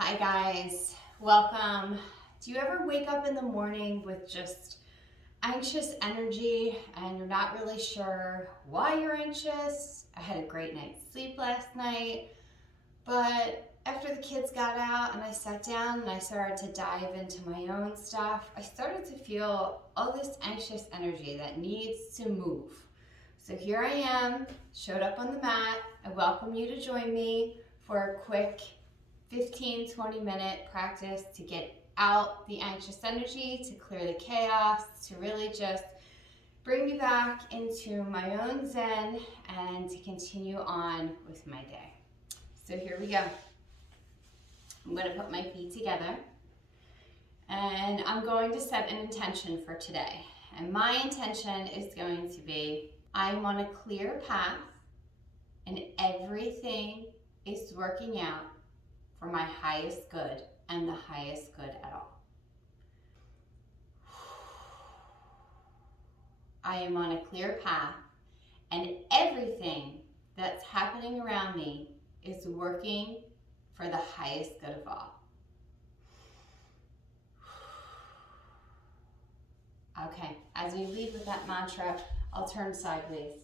Hi guys, welcome. Do you ever wake up in the morning with just anxious energy and you're not really sure why you're anxious? I had a great night's sleep last night, but after the kids got out and I sat down and I started to dive into my own stuff, I started to feel all this anxious energy that needs to move. So here I am, showed up on the mat. I welcome you to join me for a quick 15-20 minute practice to get out the anxious energy, to clear the chaos, to really just bring me back into my own zen and to continue on with my day. So here we go. I'm going to put my feet together and I'm going to set an intention for today. And my intention is going to be, I'm on a clear path and everything is working out for my highest good and the highest good at all. I am on a clear path and everything that's happening around me is working for the highest good of all. Okay, as we lead with that mantra, I'll turn sideways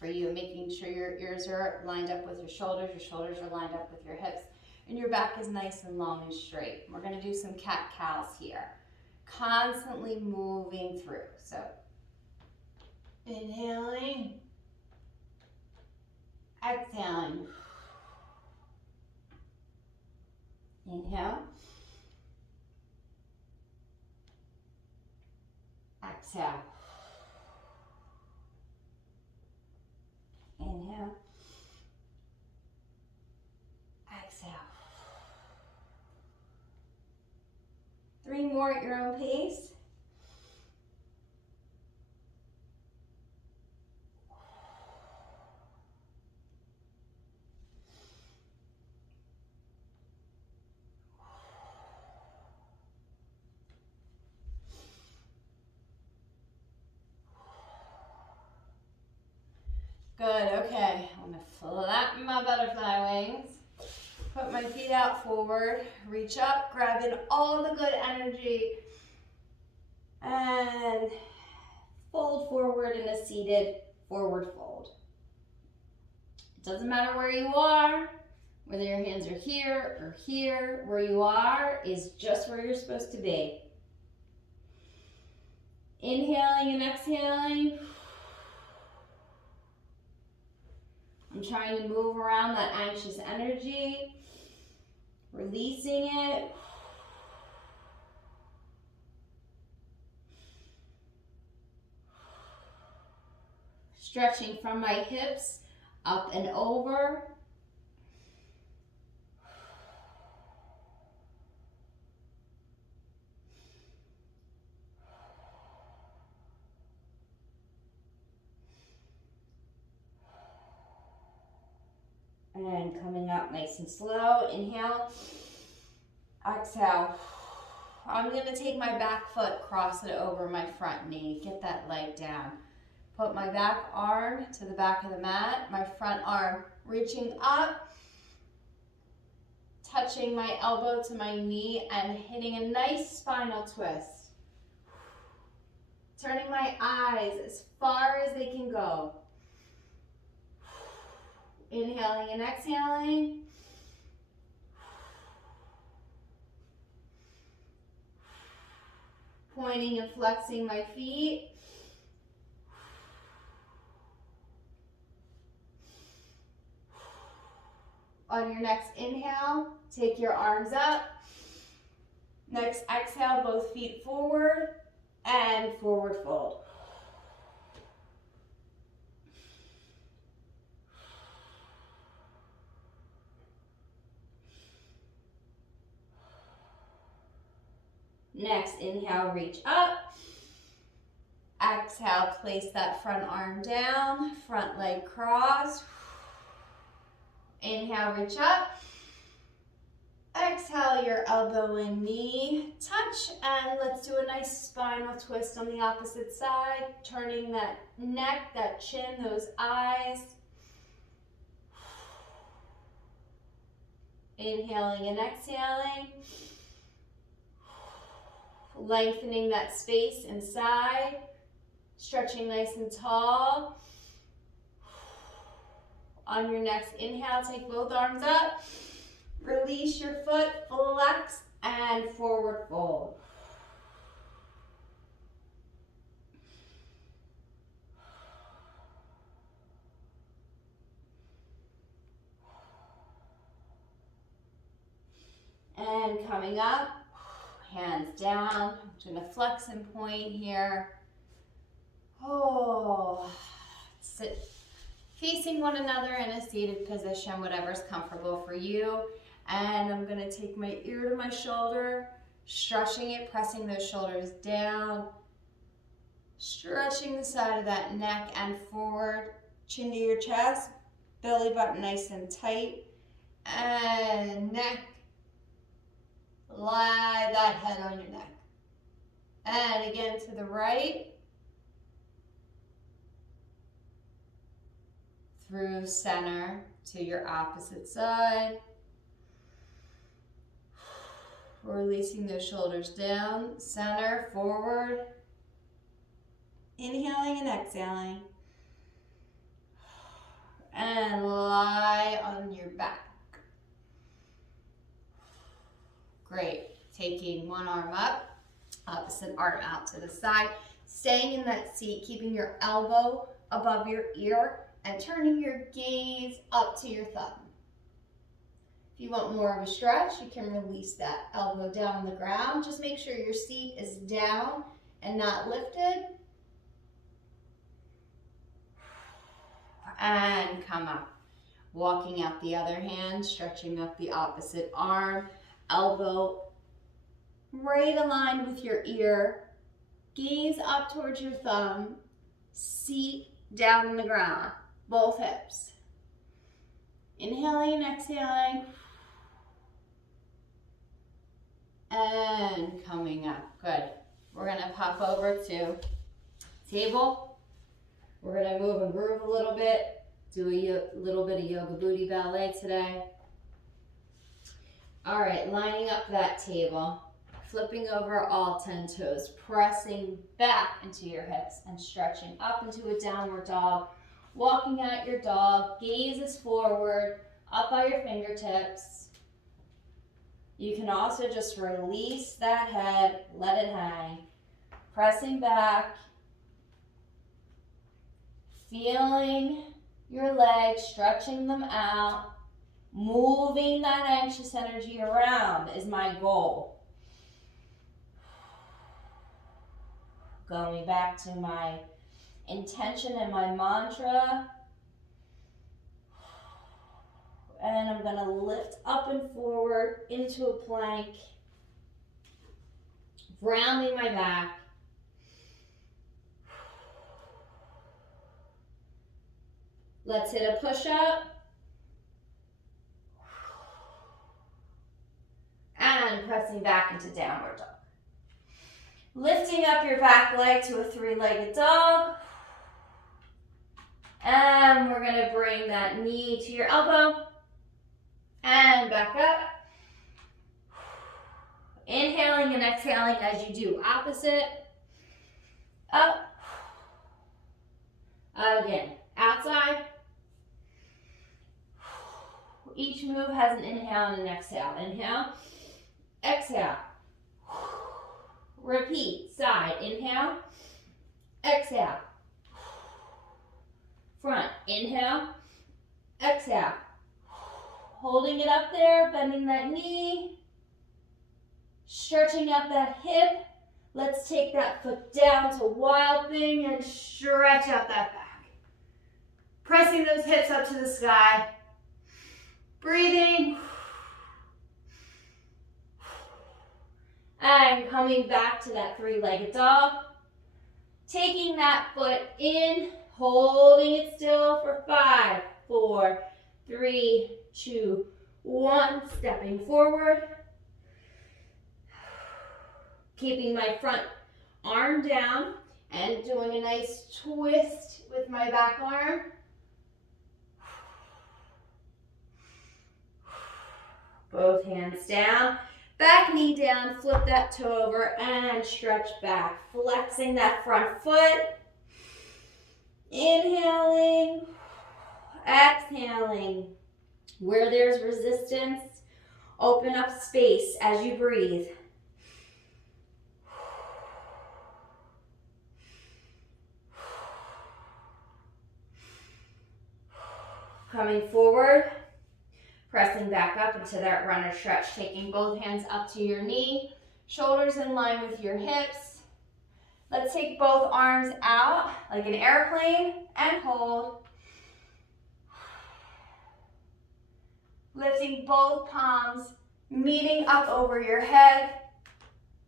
for you, making sure your ears are lined up with your shoulders are lined up with your hips, and your back is nice and long and straight. We're going to do some cat-cows here, constantly moving through. So inhaling, exhaling. Inhale, exhale. Inhale, exhale. 3 more at your own pace. Good, okay. I'm gonna flatten my butterfly wings. Put my feet out forward, reach up, grab in all the good energy, and fold forward in a seated forward fold. It doesn't matter where you are, whether your hands are here or here, where you are is just where you're supposed to be. Inhaling and exhaling. I'm trying to move around that anxious energy, releasing it. Stretching from my hips up and over. And coming up nice and slow. Inhale, exhale. I'm going to take my back foot, cross it over my front knee. Get that leg down. Put my back arm to the back of the mat, my front arm reaching up, touching my elbow to my knee and hitting a nice spinal twist. Turning my eyes as far as they can go. Inhaling and exhaling. Pointing and flexing my feet. On your next inhale, take your arms up. Next exhale, both feet forward and forward fold. Next inhale, reach up. Exhale, place that front arm down, front leg cross. Inhale, reach up. Exhale, your elbow and knee touch, and let's do a nice spinal twist on the opposite side, turning that neck, that chin, those eyes. Inhaling and exhaling. Lengthening that space inside. Stretching nice and tall. On your next inhale, take both arms up. Release your foot, flex, and forward fold. And coming up, hands down. I'm doing a flex and point here. Oh, sit facing one another in a seated position, whatever's comfortable for you. And I'm gonna take my ear to my shoulder, stretching it, pressing those shoulders down, stretching the side of that neck and forward, chin to your chest, belly button nice and tight, and neck, lie that head on your neck. And again to the right, through center to your opposite side. Releasing those shoulders down, center, forward. Inhaling and exhaling. And lie on your back. Great. Taking one arm up, opposite arm out to the side. Staying in that seat, keeping your elbow above your ear and turning your gaze up to your thumb. If you want more of a stretch, you can release that elbow down on the ground. Just make sure your seat is down and not lifted. And come up. Walking out the other hand, stretching up the opposite arm, elbow right aligned with your ear, gaze up towards your thumb, seat down on the ground, both hips. Inhaling and exhaling. And coming up. Good. We're going to pop over to table. We're going to move and groove a little bit. Do a little bit of yoga booty ballet today. All right, lining up that table. Flipping over all 10 toes. Pressing back into your hips and stretching up into a downward dog. Walking out your dog. Gaze is forward. Up by your fingertips. You can also just release that head, let it hang. Pressing back, feeling your legs, stretching them out, moving that anxious energy around is my goal. Going back to my intention and my mantra. And I'm going to lift up and forward into a plank, rounding my back. Let's hit a push-up. And pressing back into downward dog. Lifting up your back leg to a three-legged dog. And we're going to bring that knee to your elbow. And back up. Inhaling and exhaling as you do opposite. Up. Again, outside. Each move has an inhale and an exhale. Inhale, exhale. Repeat, side, inhale, exhale. Front, inhale, exhale. Holding it up there, bending that knee, stretching out that hip. Let's take that foot down to wild thing and stretch out that back. Pressing those hips up to the sky. Breathing. And coming back to that three-legged dog. Taking that foot in, holding it still for 5, 4, 3, 2, 1. Stepping forward. Keeping my front arm down and doing a nice twist with my back arm. Both hands down. Back knee down, flip that toe over and stretch back. Flexing that front foot. Inhaling, exhaling. Where there's resistance, open up space as you breathe. Coming forward, pressing back up into that runner stretch, taking both hands up to your knee, shoulders in line with your hips. Let's take both arms out like an airplane and hold. Lifting both palms, meeting up over your head.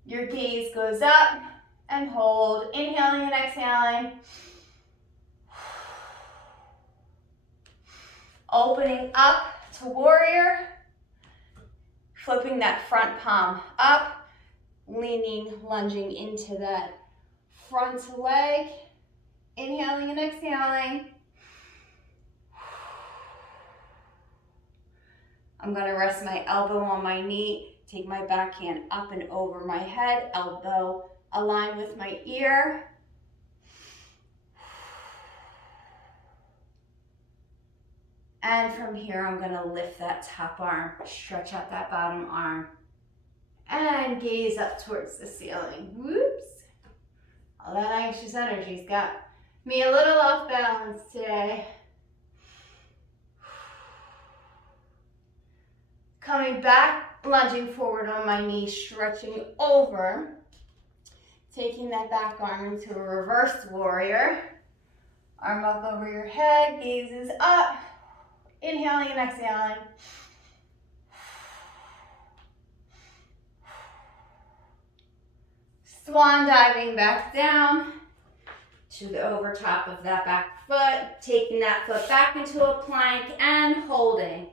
Your gaze goes up and hold. Inhaling and exhaling. Opening up to warrior. Flipping that front palm up. Leaning, lunging into that front leg. Inhaling and exhaling. I'm going to rest my elbow on my knee, take my backhand up and over my head, elbow aligned with my ear. And from here, I'm going to lift that top arm, stretch out that bottom arm, and gaze up towards the ceiling. Whoops. All that anxious energy's got me a little off balance today. Coming back, lunging forward on my knee, stretching over. Taking that back arm into a reverse warrior. Arm up over your head, gaze is up. Inhaling and exhaling. Swan diving back down to the over top of that back foot. Taking that foot back into a plank and holding.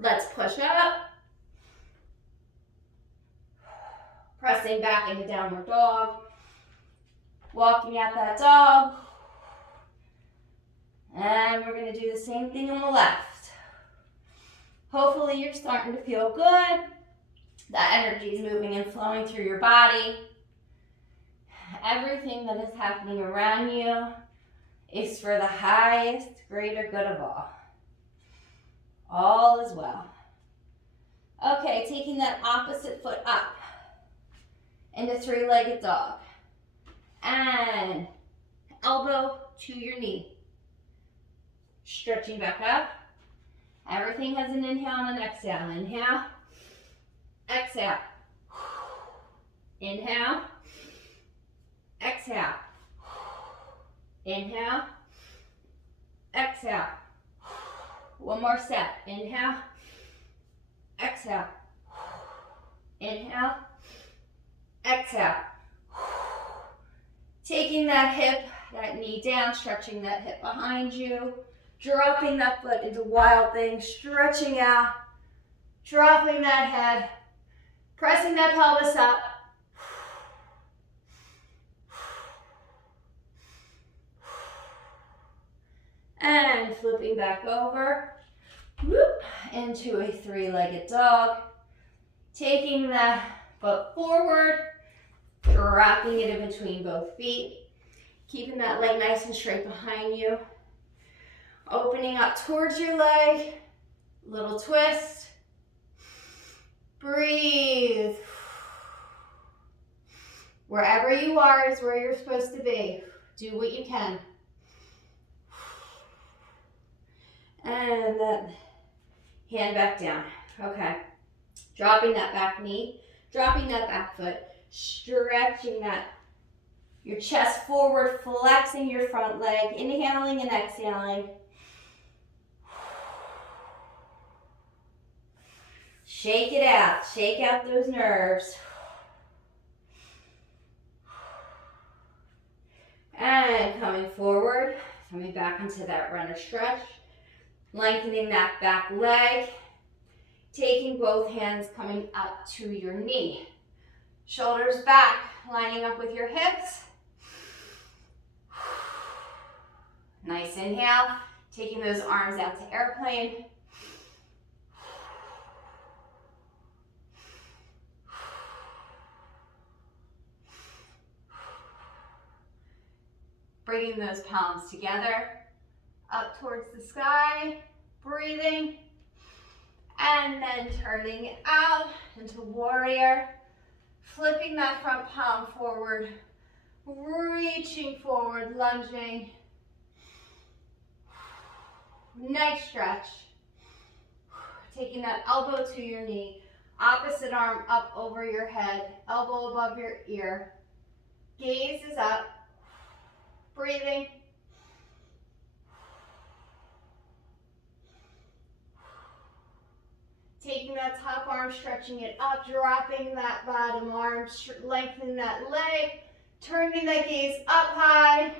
Let's push up. Pressing back into downward dog. Walking at that dog. And we're going to do the same thing on the left. Hopefully you're starting to feel good. That energy is moving and flowing through your body. Everything that is happening around you is for the highest, greater good of all. All is well. Okay, taking that opposite foot up into three-legged dog. And elbow to your knee. Stretching back up. Everything has an inhale and an exhale. Inhale. Exhale. Inhale. Exhale. Inhale. Exhale. One more step. Inhale. Exhale. Inhale. Exhale. Taking that hip, that knee down, stretching that hip behind you. Dropping that foot into wild thing, stretching out. Dropping that head. Pressing that pelvis up. And flipping back over. Whoop, into a three-legged dog. Taking the foot forward. Dropping it in between both feet. Keeping that leg nice and straight behind you. Opening up towards your leg. Little twist. Breathe. Wherever you are is where you're supposed to be. Do what you can. And then hand back down. Okay. Dropping that back knee. Dropping that back foot. Stretching that. Your chest forward. Flexing your front leg. Inhaling and exhaling. Shake it out. Shake out those nerves. And coming forward. Coming back into that runner stretch. Lengthening that back leg. Taking both hands coming up to your knee. Shoulders back, lining up with your hips. Nice inhale, taking those arms out to airplane. Bringing those palms together, up towards the sky, breathing, and then turning it out into warrior. Flipping that front palm forward, reaching forward, lunging. Nice stretch. Taking that elbow to your knee, opposite arm up over your head, elbow above your ear. Gaze is up, breathing. Taking that top arm, stretching it up, dropping that bottom arm, lengthening that leg, turning that gaze up high.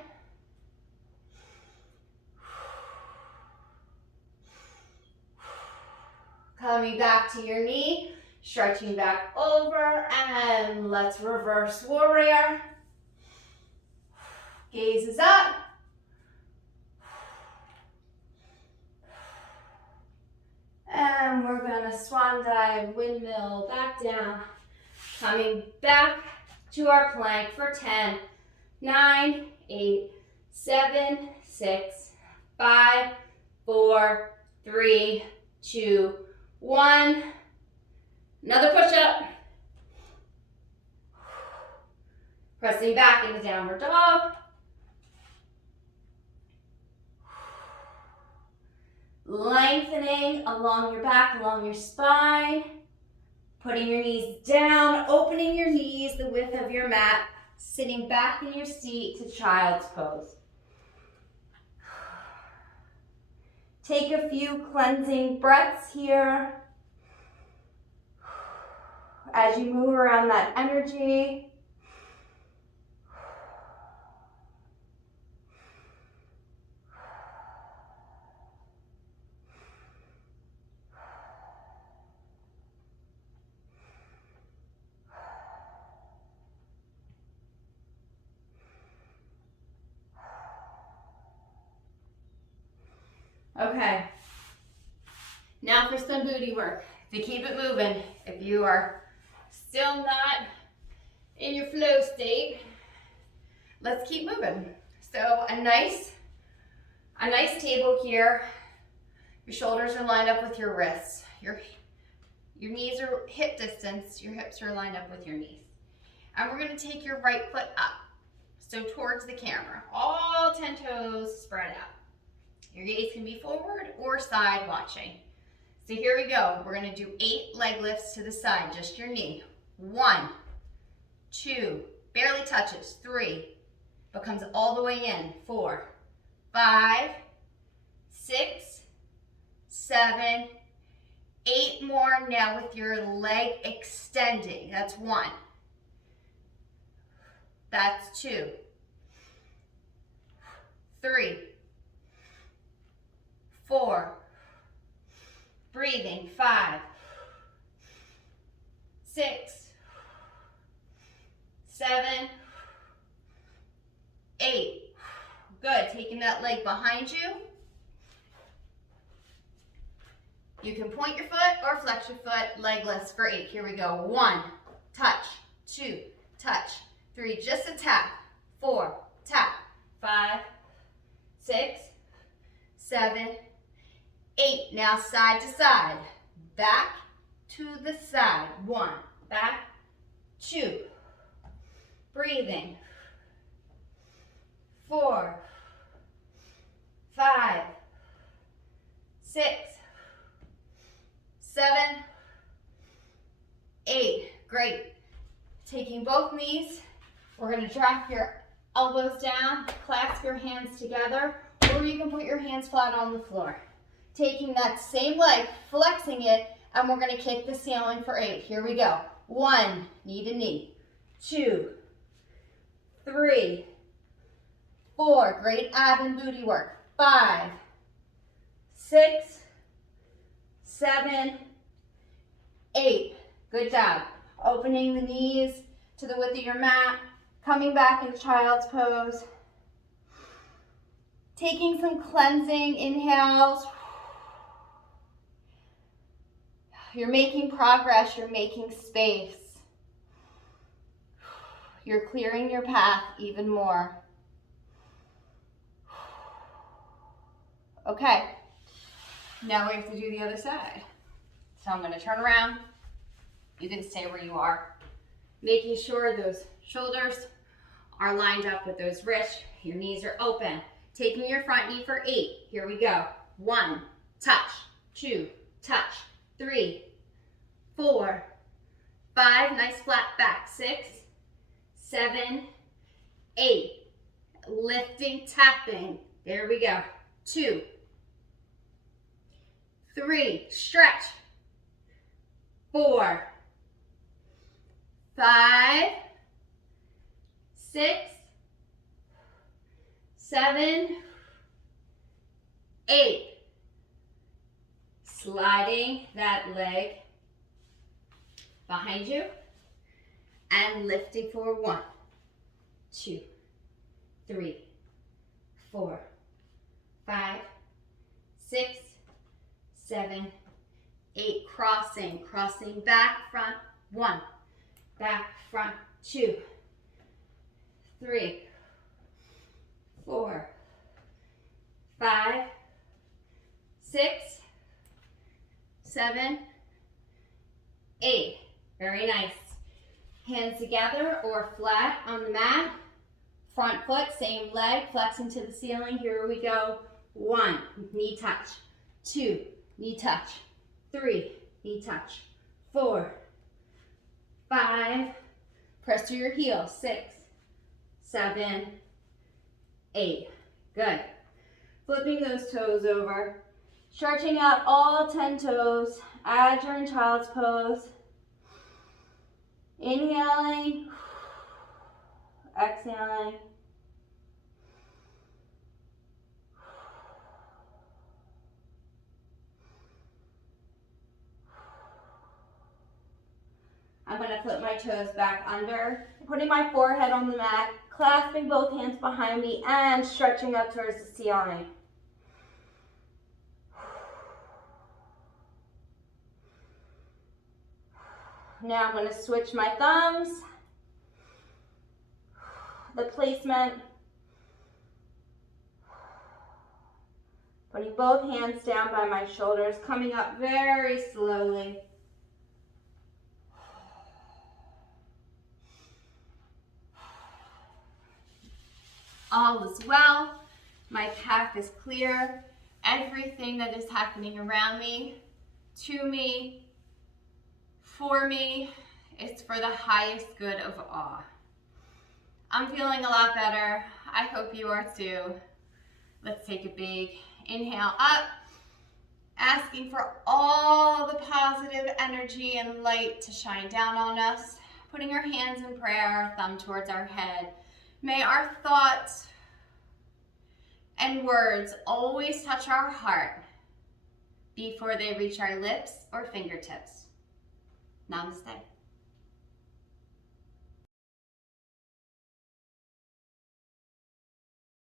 Coming back to your knee, stretching back over, and let's reverse warrior. Gaze is up. And we're gonna swan dive, windmill, back down. Coming back to our plank for 10, 9, 8, 7, 6, 5, 4, 3, 2, 1. Another push-up. Pressing back into downward dog. Lengthening along your back, along your spine. Putting your knees down, opening your knees the width of your mat. Sitting back in your seat to child's pose. Take a few cleansing breaths here as you move around that energy. Okay, now for some booty work to keep it moving. If you are still not in your flow state, let's keep moving. So a nice table here. Your shoulders are lined up with your wrists. Your knees are hip distance. Your hips are lined up with your knees. And we're gonna take your right foot up, so towards the camera. All 10 toes spread out. Your gaze can be forward or side watching. So here we go. We're gonna do 8 leg lifts to the side, just your knee. 1, 2, barely touches. 3, but comes all the way in. 4, 5, 6, 7, 8 more now with your leg extending. That's 1. That's 2, 3, 4, breathing, 5, 6, 7, 8. Good, taking that leg behind you. You can point your foot or flex your foot, leg lifts for 8. Here we go. 1, touch, 2, touch, 3, just a tap, 4, tap, 5, 6, 7, 8. Now side to side, back to the side. 1, back, 2, breathing, 4, 5, 6, 7, 8. Great. Taking both knees, we're going to drop your elbows down, clasp your hands together, or you can put your hands flat on the floor. Taking that same leg, flexing it, and we're going to kick the ceiling for 8. Here we go. 1, knee to knee. 2, 3, 4. Great ab and booty work. 5, 6, 7, 8. Good job. Opening the knees, to the width of your mat, coming back into child's pose. Taking some cleansing inhales. You're making progress, you're making space. You're clearing your path even more. Okay, now we have to do the other side. So I'm gonna turn around. You can stay where you are. Making sure those shoulders are lined up with those wrists. Your knees are open. Taking your front knee for 8. Here we go. 1, touch, 2, touch, 3, 4, 5, nice flat back, 6, 7, 8, lifting, tapping, there we go, 2, 3, stretch, 4, 5, 6, 7, 8, sliding that leg behind you and lifting forward. 1, 2, 3, 4, 5, 6, 7, 8, crossing back, front, 1, back, front, 2, 3, 4, 5, 6, 7, 8. Very nice. Hands together or flat on the mat. Front foot, same leg, flexing to the ceiling. Here we go. 1, knee touch. 2, knee touch. 3, knee touch. 4, 5, press to your heels. 6, 7, 8. Good. Flipping those toes over. Stretching out all 10 toes as you're in child's pose. Inhaling, exhaling. I'm going to flip my toes back under, putting my forehead on the mat, clasping both hands behind me and stretching up towards the ceiling. Now I'm going to switch my thumbs, the placement, putting both hands down by my shoulders, coming up very slowly. All is well. My path is clear. Everything that is happening around me, to me, for me, it's for the highest good of all. I'm feeling a lot better. I hope you are too. Let's take a big inhale up, asking for all the positive energy and light to shine down on us. Putting our hands in prayer, thumb towards our head. May our thoughts and words always touch our heart before they reach our lips or fingertips. Namaste.